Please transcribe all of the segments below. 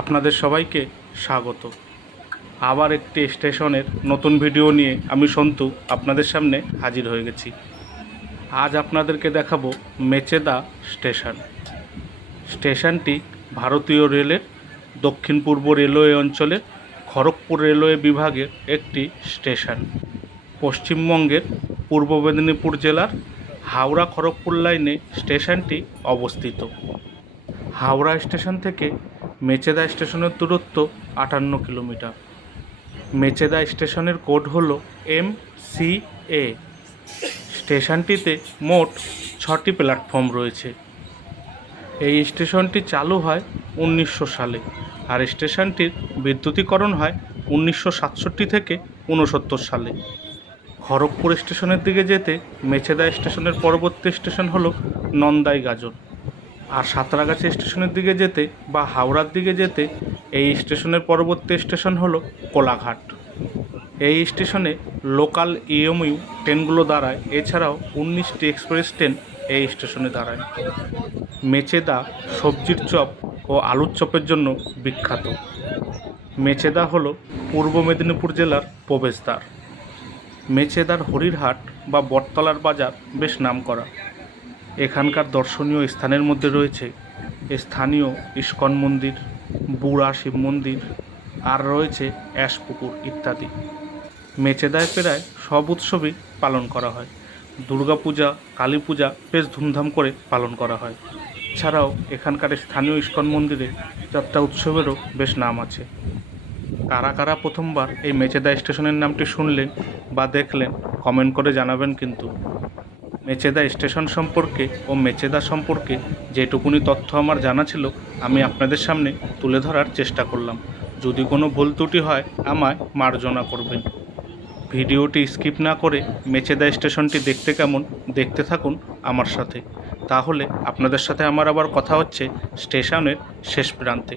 আপনাদের সবাইকে স্বাগত। আবার একটি স্টেশনের নতুন ভিডিও নিয়ে আমি সন্তু আপনাদের সামনে হাজির হয়ে গেছি। আজ আপনাদেরকে দেখাবো মেচেদা স্টেশন। স্টেশনটি ভারতীয় রেলের দক্ষিণ পূর্ব রেলওয়ে অঞ্চলের খড়গপুর রেলওয়ে বিভাগের একটি স্টেশন। পশ্চিমবঙ্গের পূর্ব মেদিনীপুর জেলার হাওড়া খড়গপুর লাইনে স্টেশনটি অবস্থিত। হাওড়া স্টেশন থেকে মেচেদা স্টেশনের দূরত্ব আটান্ন কিলোমিটার। মেচেদা স্টেশনের কোড হল এম সি এ। স্টেশনটিতে মোট ছটি প্ল্যাটফর্ম রয়েছে। এই স্টেশনটি চালু হয় উনিশশো সালে আর স্টেশনটির বিদ্যুতীকরণ হয় উনিশশো সাতষট্টি থেকে উনসত্তর সালে। খড়গপুর স্টেশনের দিকে যেতে মেচেদা স্টেশনের পরবর্তী স্টেশন হলো নন্দাই গাজর আর সাঁতরাগাছি স্টেশনের দিকে যেতে বা হাওড়ার দিকে যেতে এই স্টেশনের পরবর্তী স্টেশন হলো কোলাঘাট। এই স্টেশনে লোকাল ইএমইউ ট্রেনগুলো দাঁড়ায়, এছাড়াও উনিশটি এক্সপ্রেস ট্রেন এই স্টেশনে দাঁড়ায়। মেচেদা, সবজির চপ ও আলুর চপের জন্য বিখ্যাত। মেচেদা হলো পূর্ব মেদিনীপুর জেলার প্রবেশদ্বার। মেচেদার হরিরহাট বা বটতলার বাজার বেশ নামকরা। এখানকার দর্শনীয় স্থানের মধ্যে রয়েছে স্থানীয় ইস্কন মন্দির, বুড়া শিব মন্দির, আর রয়েছে অ্যাশপুকুর ইত্যাদি। মেচেদায় প্রায় সব উৎসবই পালন করা হয়। দুর্গাপূজা কালী পূজা বেশ ধুমধাম করে পালন করা হয়। ছাড়াও এখানকার স্থানীয় ইস্কন মন্দিরে যাত্রা উৎসবেরও বেশ নাম আছে। কারা কারা প্রথমবার এই মেচেদা স্টেশনের নামটি শুনলেন বা দেখলেন, কমেন্ট করে জানাবেন কিন্তু। মেচেদা স্টেশন সম্পর্কে ও মেচেদা সম্পর্কে যেটুকুনি তথ্য আমার জানা ছিল, আমি আপনাদের সামনে তুলে ধরার চেষ্টা করলাম। যদি কোনো ভুল ত্রুটি হয়, আমায় মার্জনা করবেন। ভিডিওটি স্কিপ না করে মেচেদা স্টেশনটি দেখতে কেমন, দেখতে থাকুন আমার সাথে। তাহলে আপনাদের সাথে আমার আবার কথা হচ্ছে স্টেশনের শেষ প্রান্তে।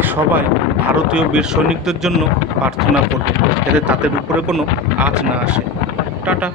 সবাই ভারতীয় বীর সৈনিকদের জন্য প্রার্থনা করবে, যাতে তাদের উপরে কোনো আঁচ না আসে। টাটা।